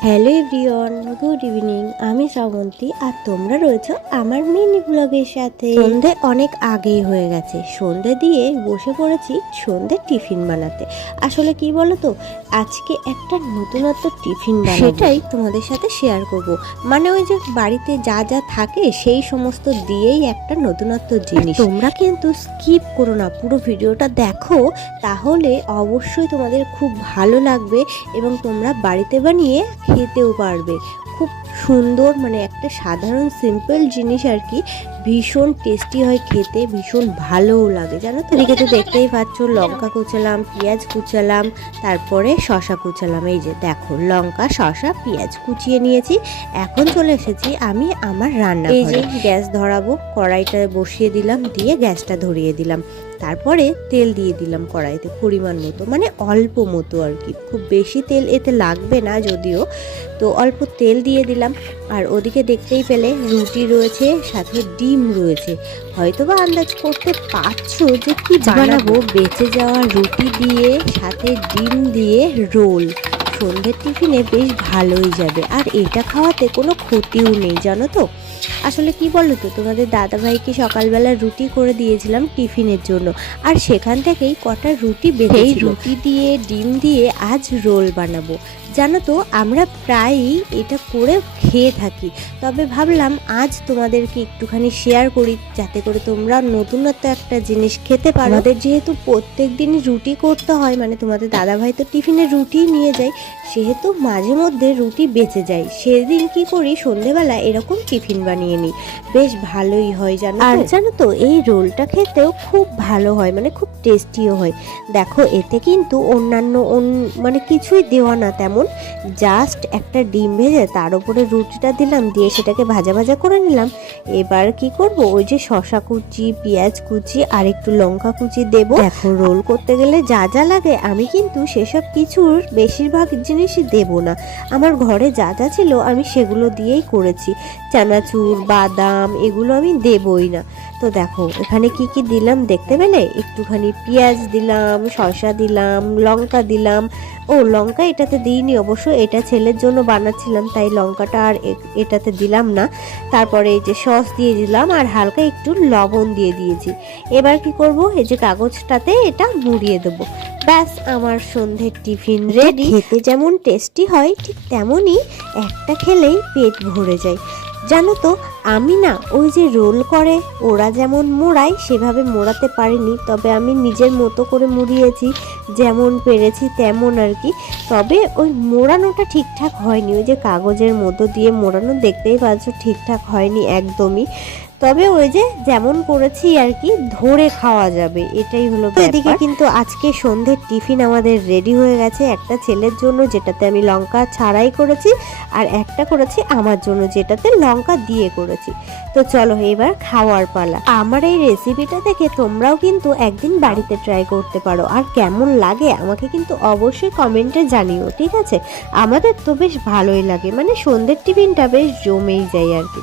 Hello everyone good evening. আমি শ্রাবন্তী আর তোমরা রয়েছো আমার মিনি ব্লগের সাথে। সন্ধে অনেক আগেই হয়ে গেছে। সন্ধে দিয়ে বসে পড়েছি সন্ধে টিফিন বানাতে। আসলে কি বলো তো আজকে একটা নতুনত্ব টিফিন বানাবো। সেটাই। তোমাদের সাথে শেয়ার করব। মানে ওই যে বাড়িতে যা যা থাকে সেই সমস্ত দিয়েই একটা নতুনত্ব জিনিস। তোমরা কিন্তু স্কিপ করো না। পুরো ভিডিওটা দেখো তাহলে অবশ্যই তোমাদের খুব ভালো লাগবে এবং তোমরা বাড়িতে বানিয়ে খেতেও পারবে। খুব সুন্দর মানে একটা সাধারণ সিম্পল জিনিস আর কি। ভীষণ টেস্টি হয় খেতে, ভীষণ ভালোও লাগে, জানো তো? এদিকে তো দেখতেই পাচ্ছ, লঙ্কা কুচালাম, পেঁয়াজ কুচালাম, তারপরে শশা কুচালাম। এই যে দেখো, লঙ্কা শশা পেঁয়াজ কুচিয়ে নিয়েছি। এখন চলে এসেছি আমি আমার রান্না এই যে গ্যাস ধরাবো, কড়াইটা বসিয়ে দিলাম, দিয়ে গ্যাসটা ধরিয়ে দিলাম। তারপরে তেল দিয়ে দিলাম কড়াইতে পরিমাণ মতো মানে অল্প মতো আর কি। খুব বেশি তেল এতে লাগবে না যদিও তো অল্প তেল দিয়ে দিলাম। আর ওদিকে দেখতেই পেলে রুটি রয়েছে সাথে ডিম রয়েছে। হয়তো বা আন্দাজ করতে পারছ যে কি বানাবো? বেঁচে যাওয়া রুটি দিয়ে সাথে ডিম দিয়ে রোল। সন্ধ্যের টিফিনে বেশ ভালোই যাবে। আর এটা খাওয়াতে কোনো ক্ষতিও নেই জানো তো? আসলে কি বলো তো তোমাদের দাদাভাইকে সকালবেলা রুটি করে দিয়েছিলাম টিফিনের জন্য আর সেখান থেকেই কটা রুটি বেঁধে রুটি দিয়ে ডিম দিয়ে আজ রোল বানাবো। জানো তো আমরা প্রায়ই এটা করে খেয়ে থাকি তবে ভাবলাম আজ তোমাদেরকে একটুখানি শেয়ার করি যাতে করে তোমরা নতুনত্ব একটা জিনিস খেতে পারো। আমাদের যেহেতু প্রত্যেক দিন রুটি করতে হয় মানে তোমাদের দাদাভাই তো টিফিনে রুটি নিয়ে যায় সেহেতু মাঝে মধ্যে রুটি বেঁচে যায়। সেদিন কি করি সন্ধেবেলা এরকম টিফিন বানিয়ে নিই। বেশ ভালোই হয় জানো আর জানো তো এই রোলটা খেতেও খুব ভালো হয় মানে খুব টেস্টিও হয়। দেখো এতে কিন্তু অন্যান্য মানে কিছুই দেওয়া না তেমন। জাস্ট একটা ডিম ভেজে তার উপরে রুটিটা দিলাম দিয়ে সেটাকে ভাজা ভাজা করে নিলাম। এবার কি করব? ওই যে শশা কুচি পেঁয়াজ কুচি আর একটু লঙ্কা কুচি দেব। দেখো রোল। করতে গেলে যা যা লাগে আমি কিন্তু সেসব কিছুর বেশিরভাগ জিনিসই দেব না। আমার ঘরে যা যা ছিল আমি সেগুলো দিয়েই করেছি। চানাচুর বাদাম এগুলো আমি দেবই না। তো দেখো এখানে কি কি দিলাম দেখতে পেলে? একটুখানি পেঁয়াজ দিলাম শসা দিলাম লঙ্কা দিলাম। ও লঙ্কা এটাতে দিইনি অবশ্য এটা ছেলের জন্য বানাচ্ছিলাম তাই লঙ্কাটা আর এটাতে দিলাম না। তারপরে এই যে সস দিয়ে দিলাম আর হালকা একটু লবণ দিয়ে দিয়েছি। এবার কি করব? এই যে কাগজটাতে এটা মুড়িয়ে দেবো। ব্যাস আমার সন্ধ্যের টিফিন রেডি খেতে যেমন টেস্টি হয় ঠিক তেমনই একটা খেলেই পেট ভরে যায়। জানো তো, আমি না ওই যে রোল করে, ওরা যেমন মোড়ায়, সেভাবে মোড়াতে পারিনি। তবে আমি নিজের মতো করে মুড়িয়েছি, যেমন পেরেছি তেমন আর কি। তবে ওই মোড়ানোটা ঠিকঠাক হয়নি। ওই যে কাগজের মতো দিয়ে মোড়ানো দেখতেই পাচ্ছ ঠিকঠাক হয়নি একদমই। তবে ওই যে যেমন করেছি আর কি ধরে খাওয়া যাবে এটাই হলো এদিকে কিন্তু আজকে সন্ধ্যের টিফিন আমাদের রেডি হয়ে গেছে একটা ছেলের জন্য যেটাতে আমি লঙ্কা ছাড়াই করেছি আর একটা করেছি আমার জন্য যেটাতে লঙ্কা দিয়ে করেছি। তো চলো এবার খাওয়ার পালা। আমার এই রেসিপিটা দেখে তোমরাও কিন্তু একদিন বাড়িতে ট্রাই করতে পারো। আর কেমন লাগে আমাকে কিন্তু অবশ্যই কমেন্টে জানিও ঠিক আছে? আমাদের তো বেশ ভালোই লাগে মানে সন্ধ্যের টিফিনটা বেশ জমেই যায় আর কি।